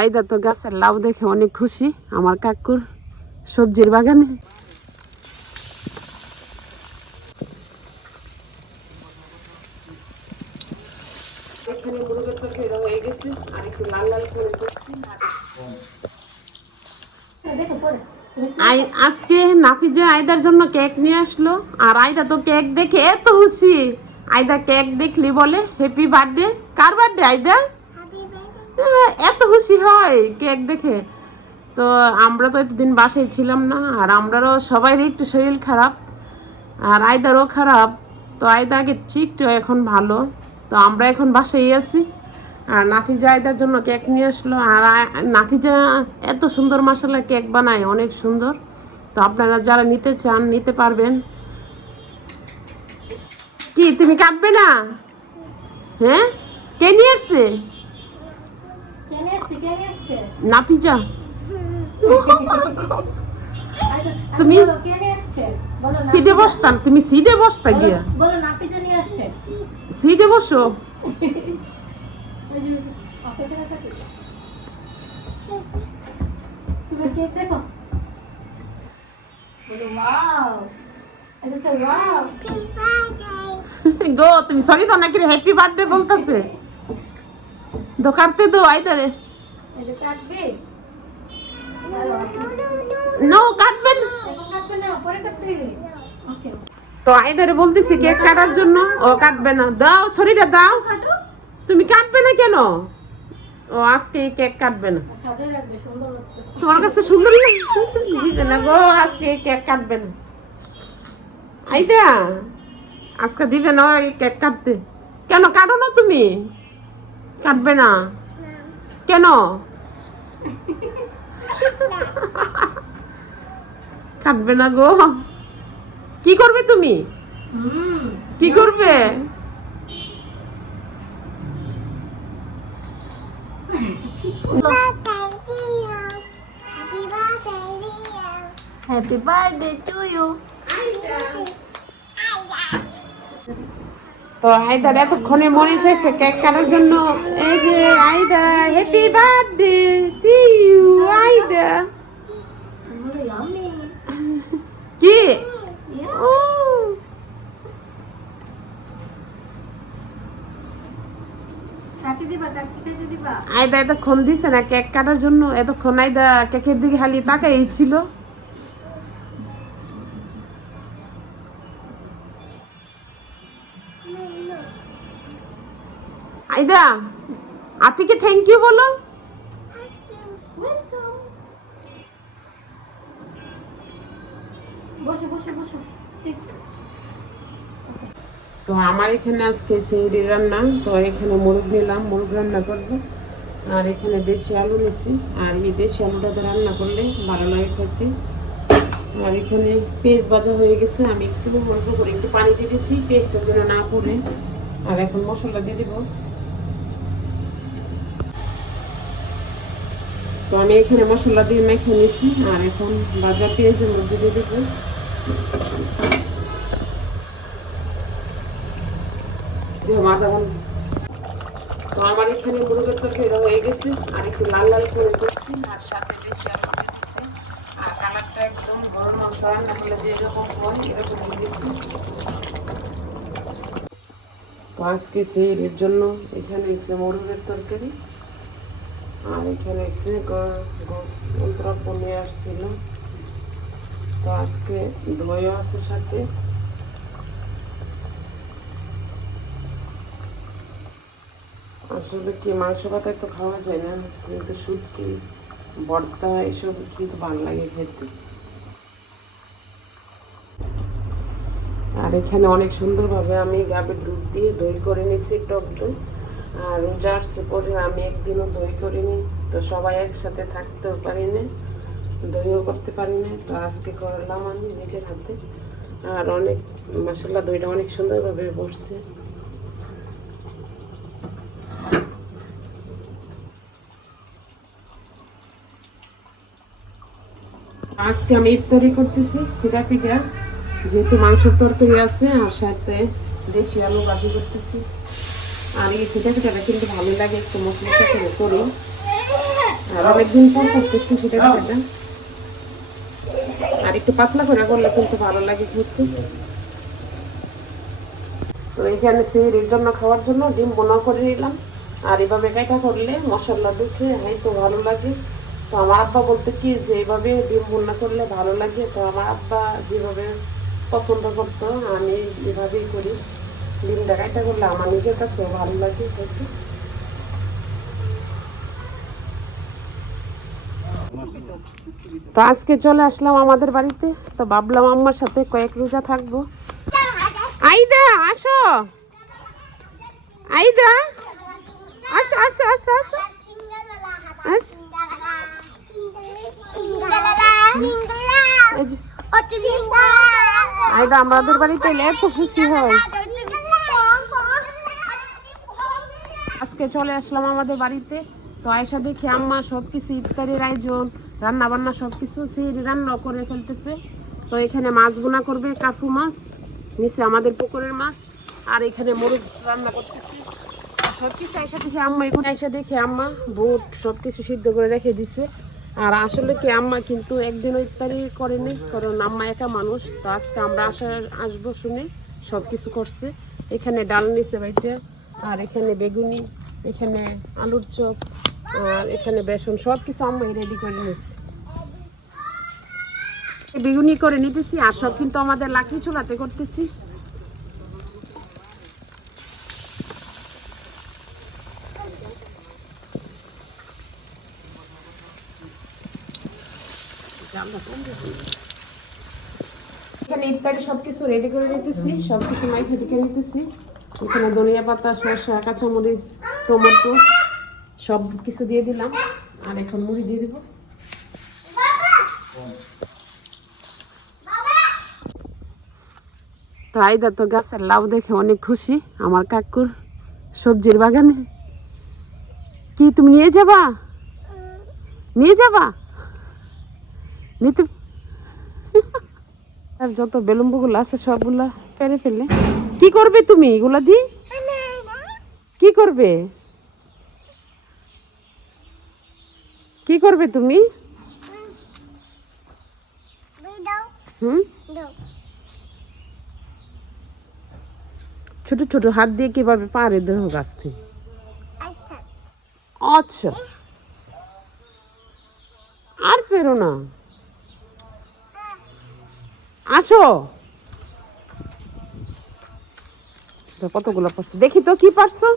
আইদা তো গাছের লাউ দেখে অনেক খুশি আমার কাকুর সবজির বাগানে। এখানে মুরগের তরকারি হয়ে গেছে আর একটু লাল লাল করে করছি। আজকে নাফিজা আয়দার জন্য কেক নিয়ে আসলো আর আয়দা তো কেক দেখে এত খুশি। আয়দা কেক দেখলি বলে হ্যাপি বার্থডে। কার বার্থডে আয়দা? এত খুশি হয় কেক দেখে। তো আমরা তো এতদিন বাসায় ছিলাম না আর আমরারও সবাইরই একটু শরীর খারাপ আর আয়দারও খারাপ। তো আয়দা আগে একটু এখন ভালো। তো আমরা এখন বাসায় আছি আর নাফিজা আয়দার জন্য কেক নিয়ে আসলো। আর নাফিজা এত সুন্দর মাশাআল্লাহ কেক বানায়, অনেক সুন্দর। তো আপনারা যারা নিতে চান নিতে পারবেন। কি তুমি কাটবে না? হ্যাঁ, কে নিয়ে আসছে? নাফিজা। তুমি সিটে বসতাম, তুমি সিটে বসতা গিয়া সিটে বসো। গো তুমি সরি তো নাকি হ্যাপি বার্থডে বলতেছে। তো কাটতে দো আইদারে। নো কাটবেন। তো আইদারে বলতেছি কেক কাটার জন্য, ও কাটবে না। দাও ছড়িটা দাও। তুমি কাটবে না কেন? ও আজকে কেক কাটবে না। তোমার কাছে সুন্দর দিবে না গো, আজকে কেক কাটবে না। আইদা আজকে দিবে না এই কেক কাটতে। কেন কাটো না তুমি? কাটবে না কেন? কাটবে না গো। কি করবে তুমি? কি করবে? Happy birthday to you. তো আয়দার এতক্ষণে মনে চাইছে কেক কাটার জন্য। এই যে আয়দা হ্যাপি বার্থডে টু ইউ। আয়দা কি আয়দা এতক্ষণ দিছে না কেক কাটার জন্য। এতক্ষণ আয়দা কেকের দিকে খালি তাকাই ছিল। আয়দা আপিকে থ্যাংক ইউ বলো। তো আমার এখানে আজকে চিংড়ি রান্না। তো এখানে মুরগ নিলাম, মুরগ রান্না করবো। আর এখানে দেশি আলু নিছি আর এই দেশি আলুটাতে রান্না করলে ভালো লাগে খেতে। আর এখানে পেঁয়াজ ভাজা হয়ে গেছে, আমি একটু অল্প করে একটু পানি দিয়ে দিয়েছি পেঁয়াজটা যেন না পড়ে। আর এখন মশলা দিয়ে দিব। তো আমি এখানে মশলা দিয়ে মেখে নিয়েছি আর এখন ভাজা পেঁয়াজের মধ্যে দিয়ে দেবো। তো আমার এখানে মুরগের তরকারি হয়ে গেছে আর একটু লাল লাল করে করছি আর সাথে দেশি আলু দিয়ে দিচ্ছি। আর কালারটা একদম বড় মাংস রান্না করলে যেরকম হয় এরকম হয়ে গেছে। তো আজকে সেই এর জন্য এখানে এসে মুরগের তরকারি আর এখানে এসে গোস নিয়ে আসছিল। তো আজকে দইও আছে সাথে। আসলে কি মাংস ভাত তো খাওয়া যায় না, কিন্তু শুটকি ভর্তা এসব কিন্তু ভালো লাগে খেতে। আর এখানে অনেক সুন্দরভাবে আমি গাভীর দুধ দিয়ে দই করে নিয়েছি, টক দই। আর রোজা আসছে করে আমি একদিনও দই করিনি। তো সবাই একসাথে থাকতেও পারি না, দইও করতে পারি না। তো আজকে করলাম আমি নিজের হাতে। আর অনেক মাশাআল্লাহ দইটা অনেক সুন্দরভাবে বসছে। আজকে আমি ইফতারি করতেছি সিরা পিঠা, যেহেতু মাংসের তরকারি আছে আর সাথে দেশি আলু ভাজি করতেছি। আর এই সিরা পিঠাটা কিন্তু ভালো লাগে, একটু মশলা করে করি। আর অনেকদিন পর করতেছি সেটা এটা, আর একটু পাতলা করে করলে কিন্তু ভালো লাগে ঘুরতে। তো এখানে সেহরির জন্য খাওয়ার জন্য ডিম বোনা করে নিলাম, আর এভাবে কাটা করলে মশলা দেখে তো ভালো লাগে। তো আমার আব্বা বলতে কি যে এইভাবে ডিম বোনা করলে ভালো লাগে, তো আমার আব্বা যেভাবে পছন্দ করতো আমি এভাবেই করি। ডিমটা কাটা করলে আমার নিজের কাছেও ভালো লাগে খেতে। তো আজকে চলে আসলাম আমাদের বাড়িতে, তো ভাবলাম আম্মার সাথে কয়েক রোজা থাকবো। আইদা আসো, আইদা আসো আসো আসো আসো আসো। আইদা আমাদের বাড়িতে এলে এত খুশি হয়। আজকে চলে আসলাম আমাদের বাড়িতে, তো আয়সা দেখি আম্মা সবকিছু ইফতারির আয়োজন, রান্না বান্না সবকিছু সিঁড়ি রান্না করে ফেলতেছে। তো এখানে মাছ বোনা করবে, কাফু মাছ নিচে আমাদের পুকুরের মাছ, আর এখানে মরিচ রান্না করতেছে। সবকিছু আয়সা দেখি আম্মা, এখন আয়সা দেখি আম্মা বুট সবকিছু সিদ্ধ করে রেখে দিছে। আর আসলে কি আম্মা কিন্তু একদিনও ইফতারি করেনি, কারণ আম্মা একা মানুষ। তো আজকে আমরা আসবো শুনে সবকিছু করছে। এখানে ডাল নিচে বাইটা, আর এখানে বেগুনি, এখানে আলুর চপ, আর এখানে বেসন, সব কিছু আম্মা রেডি করে নিয়েছি। বেগুনি করে নিতেছি, আর সব কিন্তু আমাদের লাকড়ি চুলাতে করতেছি। এখানে ইফতারি সবকিছু রেডি করে নিতেছি, সবকিছু মাইখে ঢেকে নিতেছি। এখানে ধনিয়া পাতা, শসা, কাঁচামরিচ, টমেটো সব কিছু দিয়ে দিলাম, আর এখন মুড়ি দিয়ে দিব। তো আইদা তো গাছের লাউ দেখে অনেক খুশি, আমার কাকুর সবজির বাগানে। কি তুমি নিয়ে যাবা? নিয়ে যাবা? নিতে আর যত বেলুম্বুগুলো আছে সবগুলা পেরে ফেলে। কি করবে তুমি এগুলা দি? কি করবে? কি করবে তুমি? ছোট ছোট হাত দিয়ে কিভাবে পারে দেহ গাছ থেকে? আচ্ছা, আর পেরো না, আসো। কতগুলো পারছো দেখি তো, কি পারছো?